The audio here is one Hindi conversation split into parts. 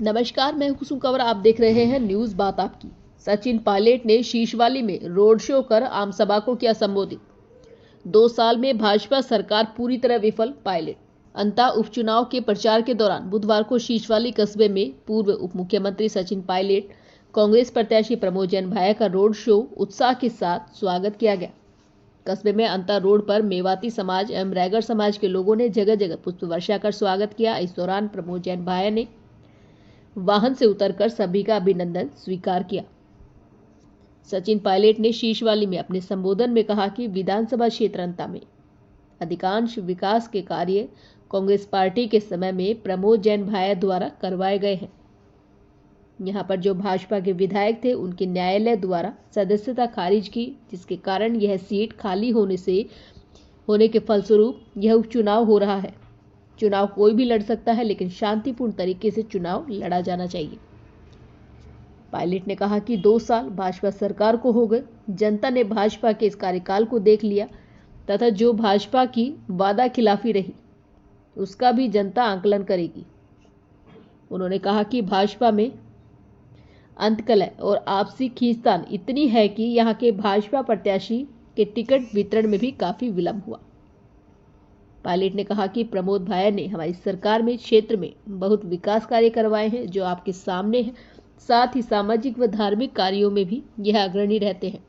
नमस्कार, मैं कुसुम कंवर। आप देख रहे हैं न्यूज बात आपकी। सचिन पायलट ने शीशवाली में रोड शो कर आम सभा को किया संबोधित। 2 साल में भाजपा सरकार पूरी तरह विफल। पायलट अंता उपचुनाव के प्रचार के दौरान बुधवार को शीशवाली कस्बे में पूर्व उप मुख्यमंत्री सचिन पायलट, कांग्रेस प्रत्याशी प्रमोद जैन भाया का रोड शो उत्साह के साथ स्वागत किया गया। कस्बे में अंता रोड पर मेवाती समाज एवं रैगर समाज के लोगों ने जगह जगह पुष्प वर्षा कर स्वागत किया। इस दौरान प्रमोद जैन भाया ने वाहन से उतरकर सभी का अभिनंदन स्वीकार किया। सचिन पायलट ने शीशवाली में अपने संबोधन में कहा कि विधानसभा क्षेत्र अंता में अधिकांश विकास के कार्य कांग्रेस पार्टी के समय में प्रमोद जैन भाया द्वारा करवाए गए हैं। यहां पर जो भाजपा के विधायक थे उनके न्यायालय द्वारा सदस्यता खारिज की, जिसके कारण यह सीट खाली होने के फलस्वरूप यह उपचुनाव हो रहा है। चुनाव कोई भी लड़ सकता है, लेकिन शांतिपूर्ण तरीके से चुनाव लड़ा जाना चाहिए। पायलट ने कहा कि 2 साल भाजपा सरकार को हो गए। जनता ने भाजपा के इस कार्यकाल को देख लिया तथा जो भाजपा की वादा खिलाफी रही उसका भी जनता आकलन करेगी। उन्होंने कहा कि भाजपा में अंतकलह और आपसी खींचतान इतनी है कि यहां के भाजपा प्रत्याशी के टिकट वितरण में भी काफी विलंब हुआ। पायलट ने कहा कि प्रमोद भाया ने हमारी सरकार में क्षेत्र में बहुत विकास कार्य करवाए हैं जो आपके सामने हैं। साथ ही सामाजिक व धार्मिक कार्यों में भी यह अग्रणी रहते हैं।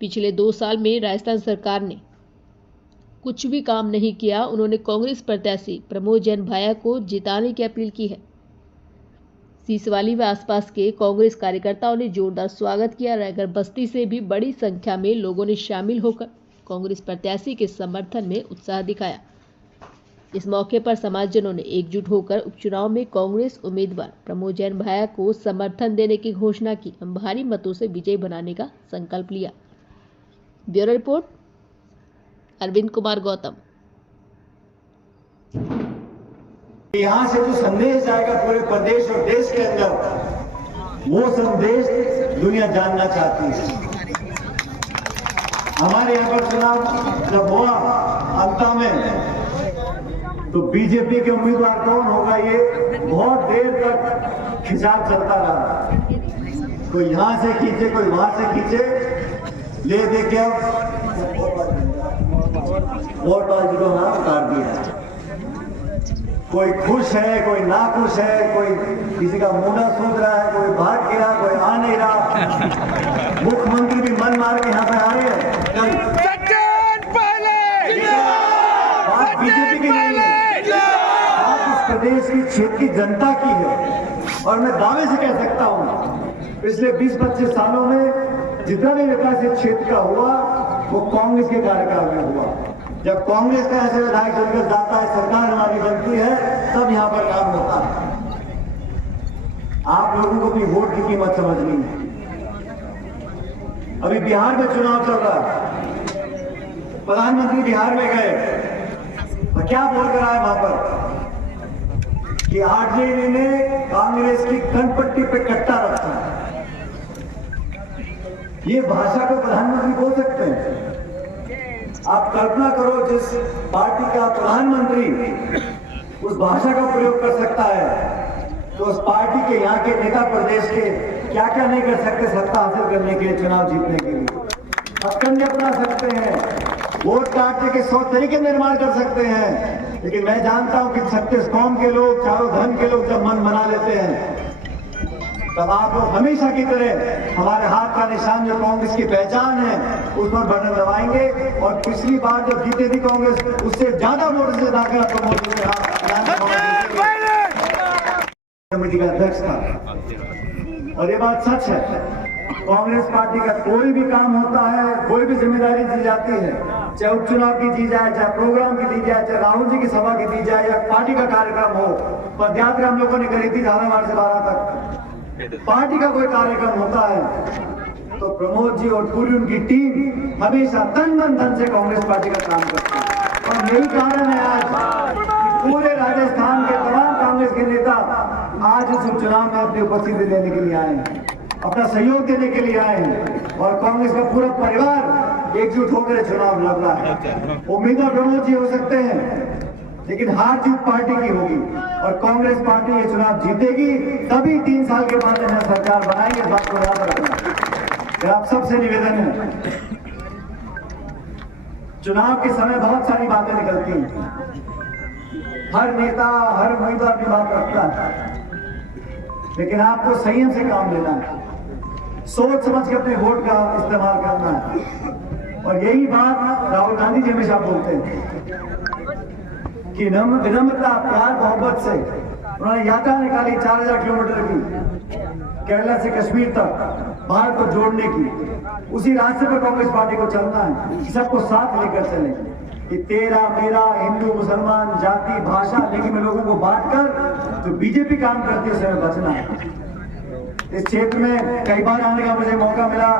पिछले 2 साल में राजस्थान सरकार ने कुछ भी काम नहीं किया। उन्होंने कांग्रेस प्रत्याशी प्रमोद जैन भाया को जिताने की अपील की है। सीसवाली व आसपास के कांग्रेस कार्यकर्ताओं ने जोरदार स्वागत किया। रैगर बस्ती से भी बड़ी संख्या में लोगों ने शामिल होकर कांग्रेस प्रत्याशी के समर्थन में उत्साह दिखाया। इस मौके पर समाजजनों ने एकजुट होकर उपचुनाव में कांग्रेस उम्मीदवार प्रमोद जैन भाया को समर्थन देने की घोषणा की। भारी मतों से विजय बनाने का संकल्प लिया। Bureau report, Arvind Kumar Gautam. यहाँ से जो संदेश जाएगा पूरे प्रदेश और देश के अंदर, वो संदेश दुनिया जानना चाहती है। हमारे यहाँ पर चुनाव जब हुआ अंता में, तो बीजेपी के उम्मीदवार कौन होगा ये बहुत देर तक खिंचाव चलता रहा। कोई यहाँ से खींचे, कोई वहां से खींचे, ले दे के अब वोट बाजी को नाम काट दिया। कोई खुश है, कोई नाखुश है, कोई किसी का मुंडा सूझ रहा है, कोई भाग गिरा, कोई आ नहीं रहा। मुख्यमंत्री भी मन मार के यहाँ पे आ रहे हैं। बात बीजेपी की नहीं है, बात इस प्रदेश की क्षेत्र की जनता की है। और मैं दावे से कह सकता हूँ पिछले 20-25 सालों में जितना भी विकास इस क्षेत्र का हुआ वो कांग्रेस के कार्यकाल में हुआ। जब कांग्रेस का ऐसे विधायक चुनकर जाता है, सरकार हमारी बनती है, तब यहाँ पर काम होता है। आप लोगों को अपनी वोट की कीमत समझनी है। अभी बिहार में चुनाव चल रहा है। प्रधानमंत्री बिहार में गए और क्या बोल कर आए वहां पर कि आरजेडी ने कांग्रेस की कनपट्टी पे कट्टा रखा है। ये भाषा को प्रधानमंत्री बोल सकते हैं? आप कल्पना करो, जिस पार्टी का प्रधानमंत्री उस भाषा का प्रयोग कर सकता है, तो उस पार्टी के यहाँ के नेता प्रदेश के क्या क्या नहीं कर सकते सत्ता हासिल करने के लिए, चुनाव जीतने के लिए। हथकंडे अपना सकते हैं, वोट काटने के 100 तरीके निर्माण कर सकते हैं, लेकिन मैं जानता हूं कि 36 कौम के लोग, चारों धर्म के लोग जब मन बना लेते हैं, तब आप लोग हमेशा की तरह हमारे हाथ का निशान जो कांग्रेस की पहचान है उस पर बटन दबाएंगे। और पिछली बार जब जीते थी कांग्रेस, उससे ज्यादा वोट से दाखिला प्रमोद कमेटी का अध्यक्ष था। और ये बात सच है, कांग्रेस पार्टी का कोई भी काम होता है, कोई भी जिम्मेदारी दी जाती है, चाहे उपचुनाव की दी जाए, चाहे प्रोग्राम की दी जाए, चाहे राहुल जी की सभा की दी जाए, या पार्टी का कार्यक्रम हो। पदयात्रा हम लोगों ने करी थी झालावाड़ से 12 तक। पार्टी का कोई कार्यक्रम होता है तो प्रमोद जी और पूरी उनकी टीम हमेशा तन मन धन से कांग्रेस पार्टी का काम करती है। और यही कारण है आज पूरे राजस्थान के तमाम कांग्रेस के नेता आज इस उपचुनाव में अपनी उपस्थिति देने के लिए आए हैं, अपना सहयोग देने के लिए आए हैं। और कांग्रेस का पूरा परिवार एकजुट होकर चुनाव लड़ रहा है। उम्मीदवार प्रमोद जी हो सकते हैं, लेकिन हार जीत पार्टी की होगी। और कांग्रेस पार्टी ये चुनाव जीतेगी, तभी 3 साल के बाद नया सरकार बनाएंगे। इस बात को याद रखना। आप सबसे निवेदन है, चुनाव के समय बहुत सारी बातें निकलती हैं, हर नेता हर उम्मीदवार अपनी बात रखता है, लेकिन आपको संयम से काम लेना है, सोच समझ के अपने वोट का इस्तेमाल करना है। और यही बात राहुल गांधी जी हमेशा बोलते हैं कि विनम्रता, प्यार, मोहब्बत से उन्होंने यात्रा निकाली 4000 किलोमीटर की, केरला से कश्मीर तक भारत को जोड़ने की। उसी रास्ते पर कांग्रेस पार्टी को चलना है, सबको साथ लेकर चले कि तेरा मेरा, हिंदू मुसलमान, जाति भाषा, लेकिन में लोगों को बांटकर जो बीजेपी काम करती है उसे बचना है। इस क्षेत्र में कई बार आने का मुझे मौका मिला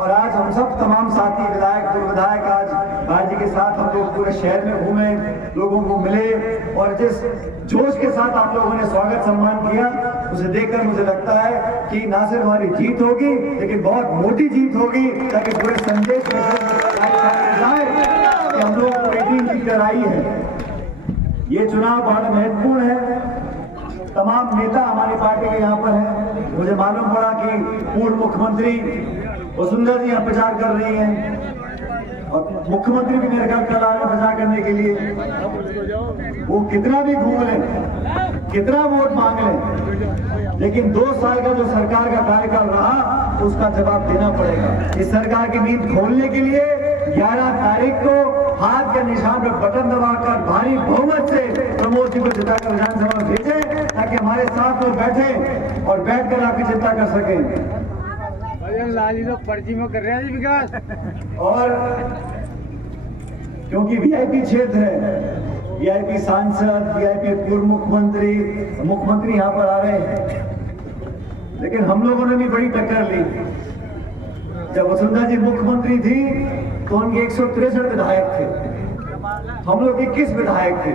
और आज हम सब तमाम साथी विधायक, पूर्व विधायक आज भाई जी के साथ हम लोग पूरे शहर में घूमे, लोगों को मिले और जिस जोश के साथ आप लोगों ने स्वागत सम्मान किया उसे देखकर मुझे लगता है कि ना सिर्फ हमारी जीत होगी लेकिन बहुत मोटी जीत होगी, ताकि पूरे संदेश जाए कि हम लोग पूरी टीम जीत कर आई है। ये चुनाव बहुत महत्वपूर्ण है। तमाम नेता हमारी पार्टी के यहाँ पर हैं। मुझे मालूम पड़ा कि पूर्व मुख्यमंत्री वसुंधरा जी यहाँ प्रचार कर रही हैं और मुख्यमंत्री भी मेरे घर कल आए प्रचार करने के लिए। वो कितना भी घूम लें, कितना वोट मांग लें, लेकिन 2 साल का जो सरकार का कार्यकाल रहा उसका जवाब देना पड़ेगा। इस सरकार की नींद खोलने के लिए 11 तारीख को हाथ के निशान पर बटन दबाकर भारी बहुमत से प्रमोद जी को जिताकर विधानसभा में भेजें, ताकि हमारे साथ लोग बैठे और बैठकर आपकी चिंता कर सकें। लाली तो पर्ची में कर रहे हैं विकास, और क्योंकि वीआईपी क्षेत्र है, वीआईपी सांसद, वीआईपी पूर्व मुख्यमंत्री यहाँ पर आ रहे हैं, लेकिन हम लोगों ने भी बड़ी टक्कर ली। जब वसुंधरा जी मुख्यमंत्री थी तो उनके 163 विधायक थे, हम लोग 21 विधायक थे,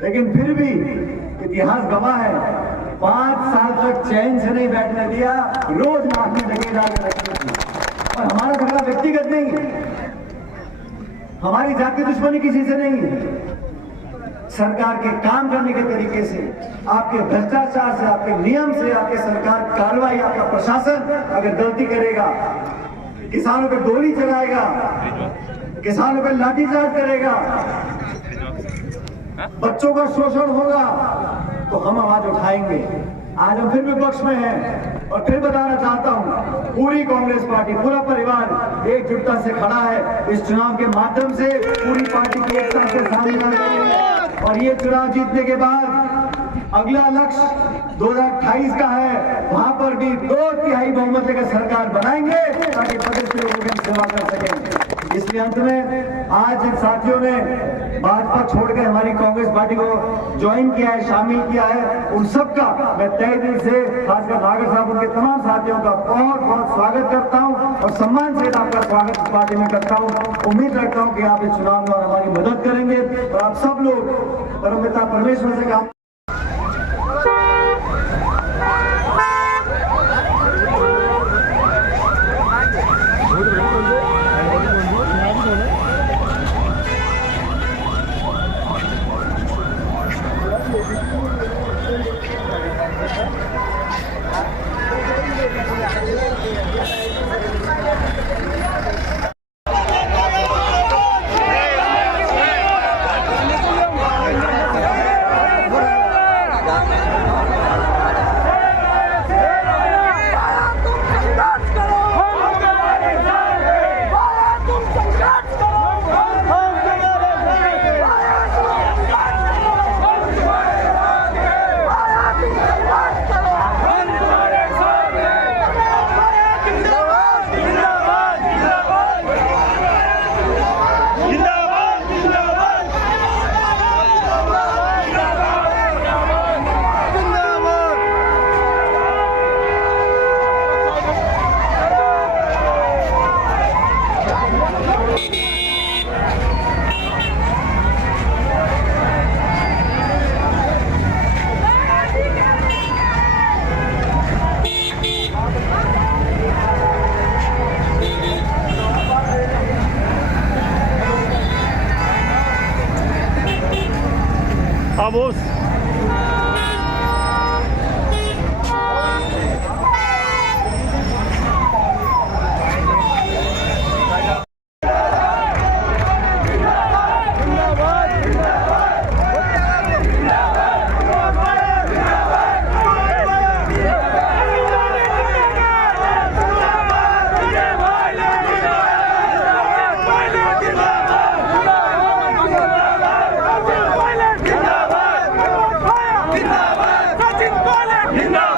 लेकिन फिर भी इतिहास गवाह है 5 साल तक चैन से नहीं बैठने दिया, रोज माफी जगह जाकर रखी थी। और हमारा झगड़ा व्यक्तिगत नहीं है, हमारी जाति दुश्मनी किसी से नहीं है। सरकार के काम करने के तरीके से, आपके भ्रष्टाचार से, आपके नियम से, आपके सरकार कार्रवाई, आपका प्रशासन अगर गलती करेगा, किसानों पे गोली चलाएगा, किसानों पे लाठीचार्ज करेगा, बच्चों का शोषण होगा, तो हम आवाज उठाएंगे। आज हम फिर विपक्ष में हैं और फिर बताना चाहता हूं, पूरी कांग्रेस पार्टी, पूरा परिवार एकजुटता से खड़ा है। इस चुनाव के माध्यम से पूरी पार्टी की एकता से सामने है और ये चुनाव जीतने के बाद अगला लक्ष्य 2028 का है, वहां पर भी 2/3 बहुमत लेकर सरकार बनाएंगे ताकि प्रदेश के लोगों की सेवा कर सकें। इसलिए अंत में आज जिन साथियों ने भाजपा छोड़कर हमारी कांग्रेस पार्टी को ज्वाइन किया है, शामिल किया है, उन सबका मैं तहे दिल से, खासकर नागर साहब, उनके तमाम साथियों का बहुत बहुत स्वागत करता हूं और सम्मान से आपका स्वागत इस पार्टी में करता हूं। उम्मीद रखता हूं कि आप इस चुनाव में हमारी मदद करेंगे और आप सब लोग परमपिता परमेश्वर से काम Vamos! जिंदाबाद